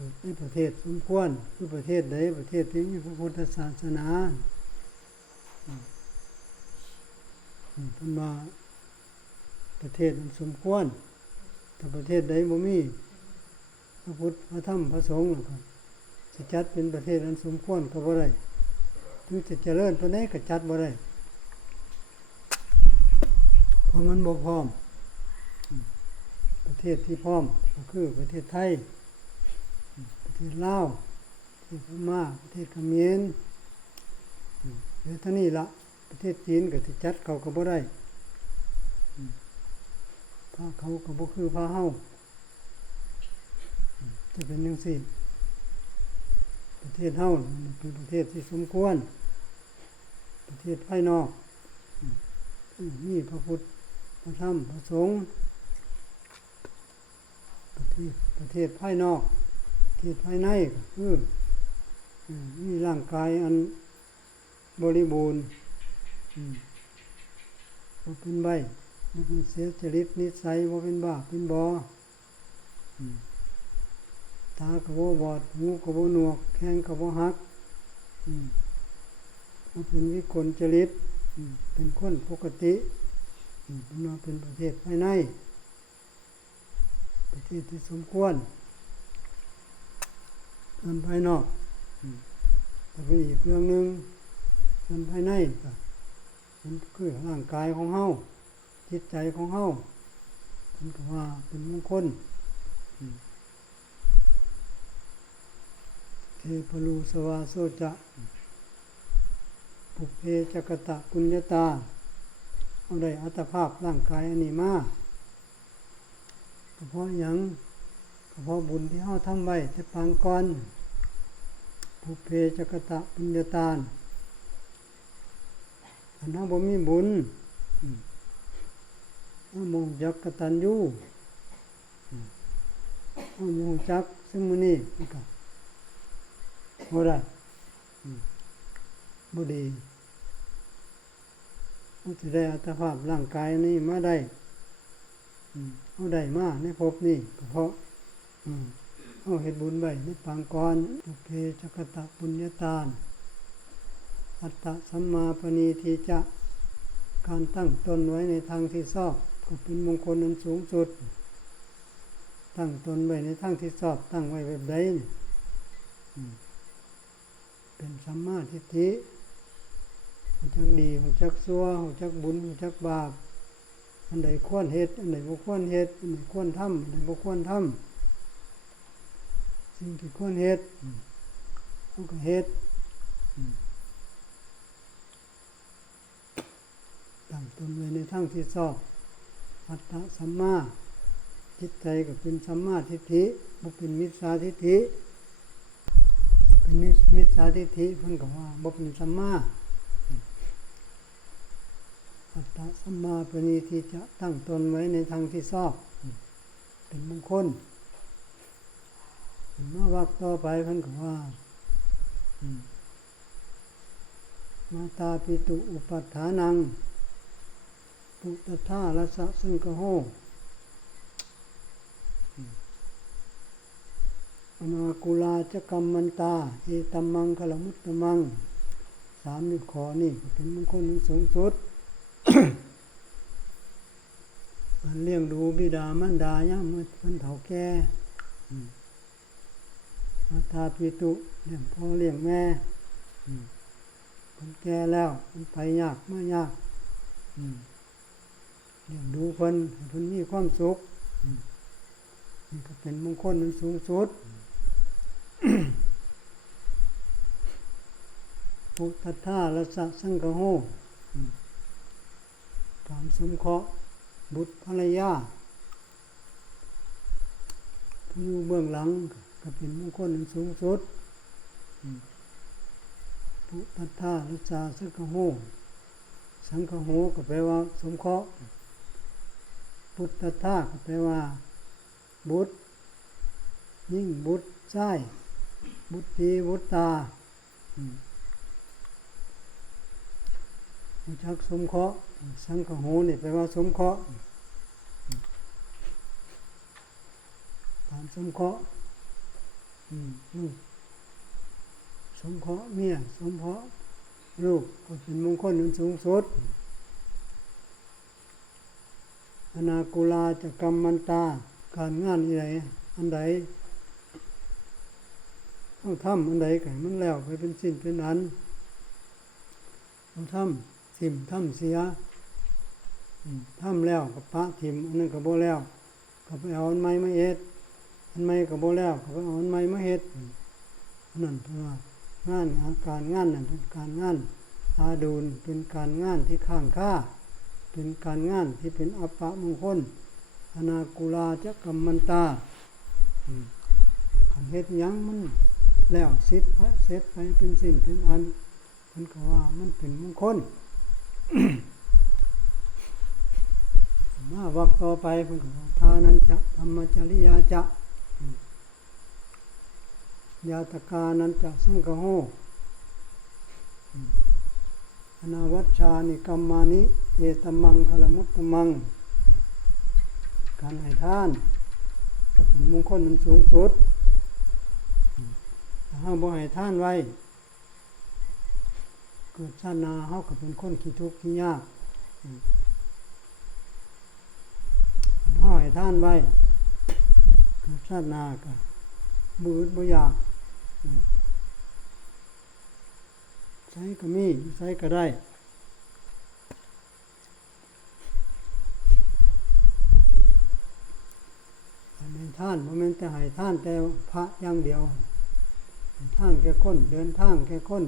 กิดในประเทศสมควรคือประเทศใดประเทศที่มีพระพุทธศาสนาพิ่นว่าประเทศมันสมควรแต่ประเทศใดบ่มีพระพุทธพระธรรมพระสงฆ์แล้วก็สิจัดเป็นประเทศอันสมควรก็บ่ได้ถึงจะเจริญปานใดก็จัดบ่ได้เพราะมันบ่พร้อม ประเทศที่พร้อมก็คือประเทศไทย ทศลาวประเทศพม่าประเทศเขมรหลือท่านี้ละประเทศจีนก็สิจัดเขาก็บ่ได้อืมพาเขาก็บ่คือพาเฮาจะเป็นจังซี่ ประเทศเฮาเป็นประเทศที่สมควร ประเทศภายนอกอืมอืมมีพระพุทธพระธรรมพระสงฆ์ประเทศประเทศภายนอก ทศภายในก็คือมีร่างกายอันบริบูรณ์มบ่เป็นใบบ่เป็นเสียจริตนิสัยบ่เป็นบ้าเป็นบออืมตาก็บ่บอดหูก็บ่หนวก แข้งก็บ่หักมบ่เป็นวิกลจริตเป็นคนปกติมเป็นว่าเป็นประเทศภายใน ประเทศที่สมควร ส่วนภายนอกแต่เป็นอีกเรื่องหนึ่งส่วนภายในก็มันคือร่างกายของเฮาจิตใจของเฮามันก็ว่าเป็นมงคลอืมเทพลูสวาโซจะปุเพจักตะปุญญาตา เอาได้อัตภาพร่างกายอันนี้มาเพราะยัง เพราะบุญที่เฮาทำไว้แต่ปางก่อนภูเพจักตะปุญญาตานอันเฮาบ่มีบุญเฮาบ่รู้จักกตัญญูเฮาบ่รู้จักซึ่งมือนี้มันก็บ่ได้บ่ดีเฮาสิได้อัตภาพร่างกายนี้มาได้เฮาได้มาในภพนี้ก็เพราะ เอาเฮ็ดบุญไว้ในปางก่อนปุเพจักตะปุญญาตาน อัตตะสัมมาปณีทีจะ การตั้งตนไว้ในทางที่ชอบก็เป็นมงคลอันสูงสุด ตั้งตนไว้ในทางที่ชอบ ตั้งไว้แบบใดเป็นสัมมาทิฏฐิมันจักดีมันจักซัวมันจักบุญมันจักบาป อันใดควรเฮ็ดอันใดบ่ควรเฮ็ดอันใดควรทำอันใดบ่ควรทำ สิ่งที่ควรเฮ็ดอืมเราก็เฮ็ดอืมตั้งตนไว้ในทางที่ชอบอัตตะสัมมาจิตใจก็เป็นสัมมาทิฏฐิบ่เป็นมิจฉาทิฏฐิถ้าเป็นมิจฉาทิฏฐิเพิ่นก็ว่าบ่เป็นสัมมาอัตตะสัมมาปณีที่จะตั้งตนไว้ในทางที่ชอบ เป็นมงคล เมื่อวักต่อไปเพันก็ว่ามาตาปิตุอุปัฏฐานัง ปุตตถารัสสะสังกโหอนากุลาจะกรรมมันตา เอตัมมังคลมุตตมัง สามนี่ขอนี่เป็นมงคลสูงสุดมันเลี้ยงดูบิดามารดาย่ามเมื่อเพิ่นเฒ่าแก่ มาตาปิตุเลี้ยงพ่อเลี้ยงแม่คนแก่แล้วมันไปยากมายากเลี้ยงดูเพิ่นให้เพิ่นมีความสุขนี่ก็เป็นมงคลนั้นสูงสุดพุทธารัสะสังฆโหอืมการสมเคราะห์บุตรภรรยาผู้อยู่เบื้องหลัง ก็เป็นมงคลอันสูงสุดอืมพุทธทารัสสะสังฆโหสังฆโหก็แปลว่า สมเคราะห์พุทธทาก็แปลว่า บุตร ยิ่งบุตรใช่บุตรดีบุตรตาอืมรู้จักสมเคราะห์สังฆโหนี่แปลว่าสมเคราะห์การสมเคราะห์ ลูกสงเคราะห์เมียสงเคราะห์ลูกก็เป็นมงคลอันสูงสุดอนากุลาจะกรรมมันตา การงานอีไรอันใดเอาทำอันใดไก่มันแล้วไปเป็นสิ้นเป็นอันเอาทำทิมทำเสียทำแล้วกับพระทิมอันนั้นกับโบแล้วก็ไปเอาอันไม้มาเอ็ด อันไม้กับโบแล้วก็ไปเอาอันไม้มาเฮ็ดนั่นเพราะว่างานอาการงานนั่นเป็นการงานอาดูลเป็นการงานที่ข้างค่า เป็นการงานที่เป็นอัปปะมงคลอนากุลาจะกรรมันตาอืมคันเฮ็ดยังมันแล้วสิทธิ์ไปเสร็จไปเป็นสิ่งเป็นอันมันก็ว่ามันเป็นมงคลมาวักต่อไปเพิ่นก็ว่าทานันจะธรรมจริยาจะ ยาตกานันจะสังกโหอนาวัชชานิกรรมานิ เอตมังคลมุตตมัง การให้ท่านก็เป็นมงคลนั้นสูงสุดถ้าเฮาบ่ให้ท่านไว้ เกิดชาตินาเฮาก็เป็นคนขี้ทุกข์ขี้ยากอืมคันเฮาให้ทานไว้ เกิดชาตินาก็บืดบ่อยาก ใช้ก็มีใช้ก็ได้อันนี้ท่านโมเมนแต่ให้ท่านแต่พระอย่างเดียวท่านแก่คนเดินทางแก่คน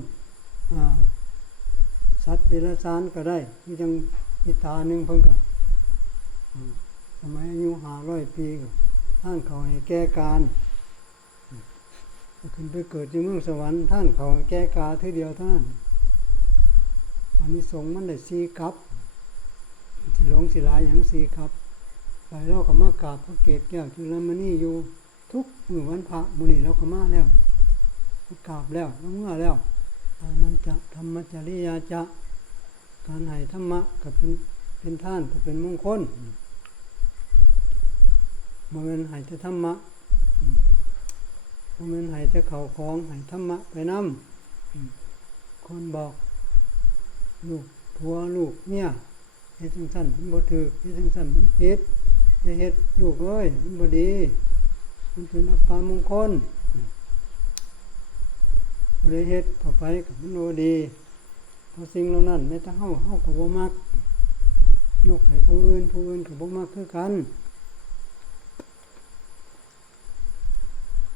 สัตว์เดรัจฉานก็ได้ที่จังอิตาหนึ่งเพิ่งกับสมัยอายุห้าร้อยปีก็ท่านเขาให้แก้การ ขึ้นไปเกิดในเมืองสวรรค์ท่านเขาแก้กาทีเดียวท่านอันนี้สงมันได้สีกับสิหลงสิลายอย่างสีครับ ไปเราก็มากราบพระเกศแก้วจุลมณีอยู่ทุกมือวันพระมุนีเราก็มาแล้วกราบแล้วแล้วเมื่อแล้วอานันจะธรรมจริยาจะการให้ธรรมะก็เป็นเป็นท่านก็เป็นมงคลโมเมนให้แต่ธรรมะ โมเมนให้แต่เข่าของให้ธรรมะไปนำคนบอกลูกผัวลูกเนี่ยเฮ็ดจังสั่นมันบ่ถูกเฮ็ดจังสั่นมันผิดอย่าเฮ็ดลูกเอ้ยมันบ่ดี มันเป็นอัปามงคลบ่ได้เฮ็ดเข้าไปก็มันบ่ดีเพราะสิ่งเหล่านั้นแม้แต่เฮาเฮาก็บ่มักยกให้ผู้อื่นผู้อื่นก็บ่มักคือกัน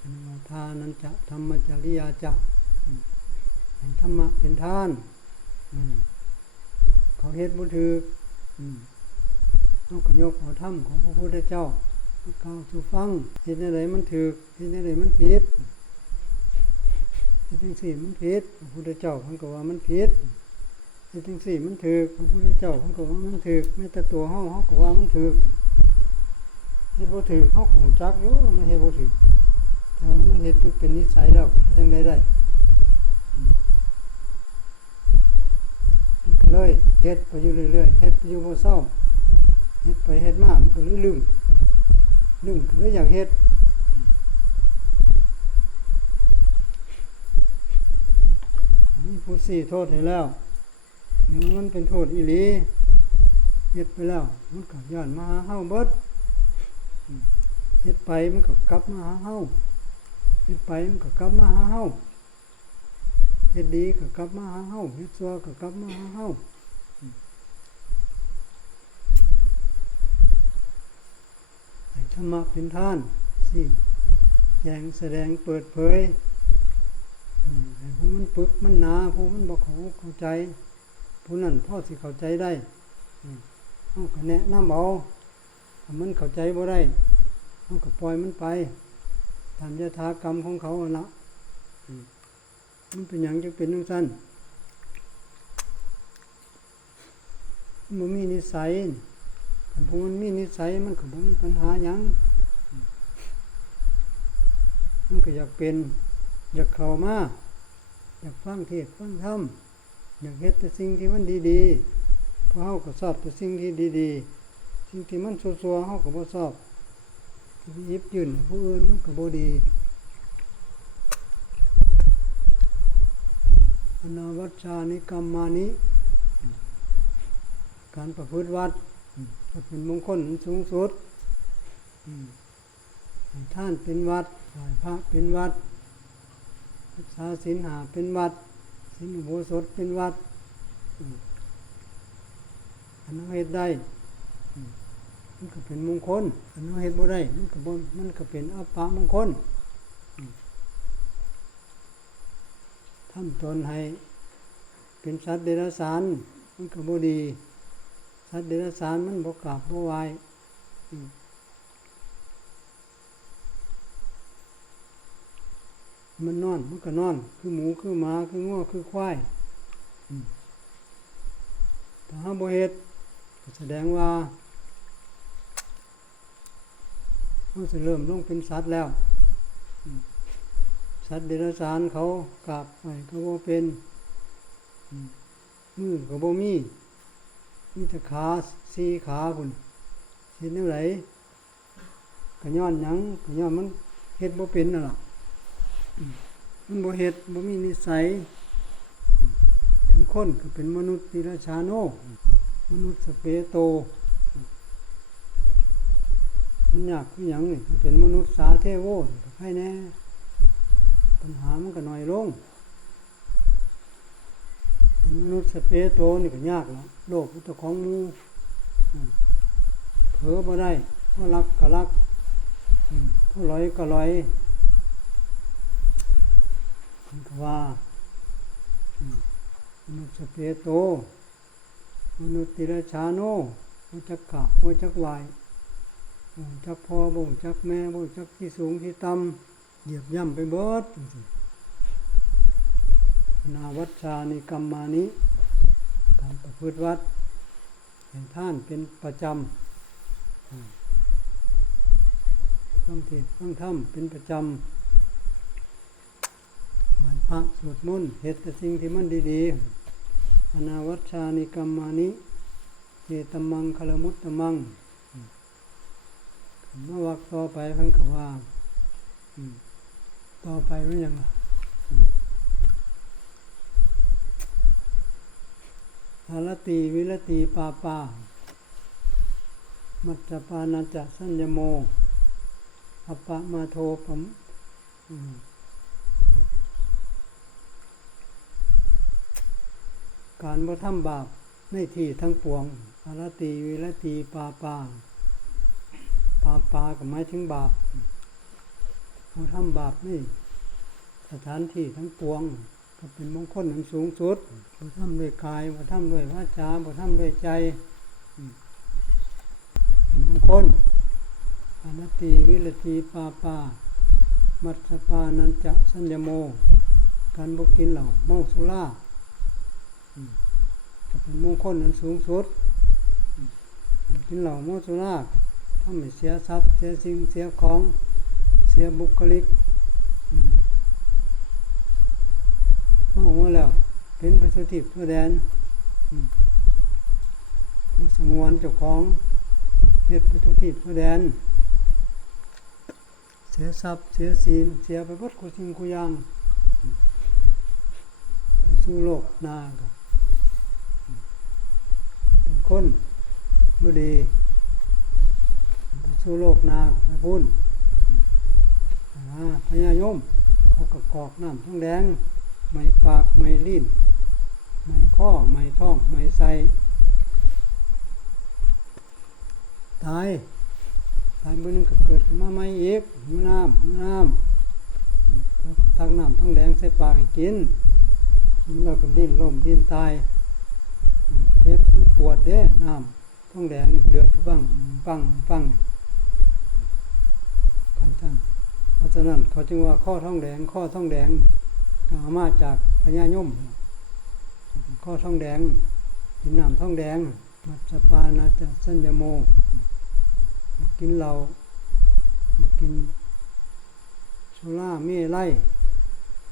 อันนี้ว่า ทานันจะธรรมจริยาจะอืมให้ธรรมะเป็นทานอืมเขาเฮ็ดบ่ถูกอืมเอาก็ยกเอาธรรมของพระพุทธเจ้ากล่าวสู่ฟังเห็นอะไรมันถูกเห็นอะไรมันผิดเห็นจังสี่มันผิดพระพุทธเจ้าเพิ่นก็ว่ามันผิดเห็นจังสี่มันถูกพระพุทธเจ้าเพิ่นก็ว่ามันถูกแม้แต่ตัวเฮาเฮาก็ว่ามันถูกเฮ็ดบ่ถูกเฮาก็รู้จักอยู่ว่ามันเฮ็ดบ่ถูก แต่ว่ามันเฮ็ดจนเป็นนิสัยเฮ็ดจังไดได้อืมมันก็เลยเฮ็ดไปอยู่เรื่อยๆเฮ็ดไปอยู่บ่เศร้าเฮ็ดไปเฮ็ดมามันก็เลยลืมลืมก็เลยอยากเฮ็ดอืมมีผู้สี่โทษให้แล้วนี่มันเป็นโทษอีหลีเฮ็ดไปแล้ว มันก็ย้อนมาหาเฮาเบิดเฮ็ดไปมันก็กลับมาหาเฮา เฮ็ดไปมันก็กลับมาหาเฮาเฮ็ดดีก็กลับมาหาเฮาเฮ็ดชั่วก็กลับมาหาเฮาให้ธรรมะเป็นท่านสิแจงแสดงเปิดเผยให้ผู้มันปึกมันหนาผู้มันบอกเขาเข้าใจ ผู้นั้นพ่อสิเข้าใจได้อืมเอาแนะนำเอาถ้ามันเข้าใจบ่ได้เอาก็ปล่อยมันไป ตามยถากรรมของเขาละมันเป็นอย่างจะเป็นจังสั้นมันมีนิสัยคันผู้มันมีนิสัยมันก็บ่มีปัญหาหยังมันก็อยากเป็น อยากเข้ามาอยากฟังเทศฟังธรรมอยากเฮ็ดแต่สิ่งที่มันดีๆเพราะเฮาก็ชอบแต่สิ่งที่ดีๆ สิ่งที่มันซัวๆเฮาก็บ่ชอบ ยิบยืนผู้อื่นมับบ่ดีอนาวัชชานิกรรมานิการประพฤติวัดจะเป็นมงคลสูงสุดท่านเป็นวัดฝ่ายพระเป็นวัดรัาศีลหาเป็นวัดสิลอุโบสถเป็นวัดอันนั้นเหตุได มันก็เป็นมงคลอันนั้นเหตุบ่ได้ มันก็บ่มันก็เป็นอัปปะมงคลทำตนให้เป็นสัตว์เดรัจฉาน มันก็บ่ดี สัตว์เดรัจฉานมันบ่กราบบ่ไหว้มันนอน มันก็นอน คือหมู คือหมา คือง้อคือควายถ้าหาบ่เฮ็ดก็แสดงว่า มันจะเริ่มลงเป็นสัตว์แล้ว สัตว์เดรัจฉานเขากราบไหว้ก็บ่เป็นมือก็บ่มีมีแต่ขาสี่ขาพุ่นเห็นแนวไหนก็ย้อนหยังก็ย้อนมันเฮ็ดบ่เป็นนั่นล่ะอืมมันบ่เฮ็ดบ่มีนิสัยถึงคนก็เป็นมนุษย์ติราชานโนมนุษย์สเปโต มันยากอหยังนี่มันเป็นมนุษย์สาเทโวให้แน่ ปัญหามันก็น้อยลงเป็นมนุษย์สเปโตนี่ก็ยากแล้วโลกมันเจ้าของมูอืมเผลอบ่ได้เพราะรักก็รักเพราะลอยก็ลอยมันก็ว่ามนุษย์สเปโตมนุษย์ติรชาโนบ่จักกะบ่จักไหว จักพ่อบ่จักแม่บ่จักที่สูงที่ต่ำเหยียบย่ำไปเบิดนาวัชชานิกรรมานิการประพฤติวัดเห็นท่านเป็นประจำอืมฟังเทศน์ฟังธรรมเป็นประจำไหว้พระสวดมนต์เหตุแต่สิ่งที่มันดีๆอนาวัชชานิกรรมานิเจตมังคลมุตตมังอืม เมื่อวักต่อไปเพิ่งกว่าอืมต่อไปว่ยังไงหารตีวิรตีปาปามัจจปานาจสัญญโมอปปะมาโทปมอืมการบ่ทำบาปในที่ทั้งปวงหารตีวิรตีปาปา ปาปาก็หมายถึงบาปบ่ทำบาปนี่ สถานที่ทั้งปวง ก็เป็นมงคลอันสูงสุดบ่ทำด้วยกายบ่ทำด้วยวาจาบ่ทำด้วยใจ เป็นมงคลอนัตติวิรติปาปา มัจจปานันจะสัญญโม การบกินเหล่าเมาสุราก็เป็นมงคลอันสูงสุดการกินเหล่าเมาสุรา ทำให้เสียทรัพย์เสียสิ่งเสียของเสียบุคลิกมเมามาแล้วเป็นไปสุทิพทั่วแดนมาสงวนเจ้าของเฮ็ดไปทุทิพทั่วแดน เสียทรัพย์เสียศีลเสียไปหมดกุสิ่งกุย่างไปสู่โลกนากับเป็นคนบ่ดีู่โลกนาไปพุ่นพญายม เขาก็กอกน้ำท้องแดงไม่ปากไม่ลิ้นไม่ข้อไม่ท้องไม่ใส่ตายตายมือนึงก็เกิดขึ้นมาใหม่อีกหิวน้ำหิวน้ำเขาก็ตักน้ำท้องแดงใส่ปากให้กินกินแล้วก็ดิ้นล่มดิ้นตายเจ็บมันปวดเด้น้ำท้องแดงเดือดฟังฟังฟัง กันท่าน เพราะฉะนั้นเขาจึงว่าข้อท้องแดง ข้อท้องแดงก็เอามาจากพญายมข้อท้องแดงกินน้ำท้องแดงมัจปานาจะสัญญโมมากินเหล้ามากินสุราเม่ไล่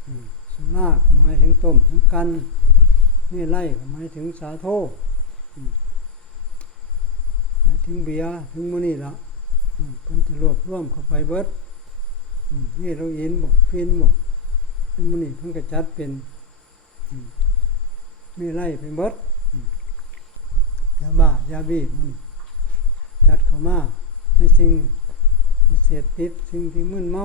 อืมสุราก็หมายถึงต้มถึงกันเม่ไล่ก็หมายถึงสาโทหมายถึงเบียร์ถึงมื้อนี้ละ เพิ่นจะรวบรวมเข้าไปเบิดนี่เราอินบ่ฟินบอกนี่มันนี่เพิ่งกระจัดเป็นไมมีไล่ไปเบิดยาบ้ายาบีมันจัดเข้ามาในสิ่งเสพติดสิ่งที่มึนเมา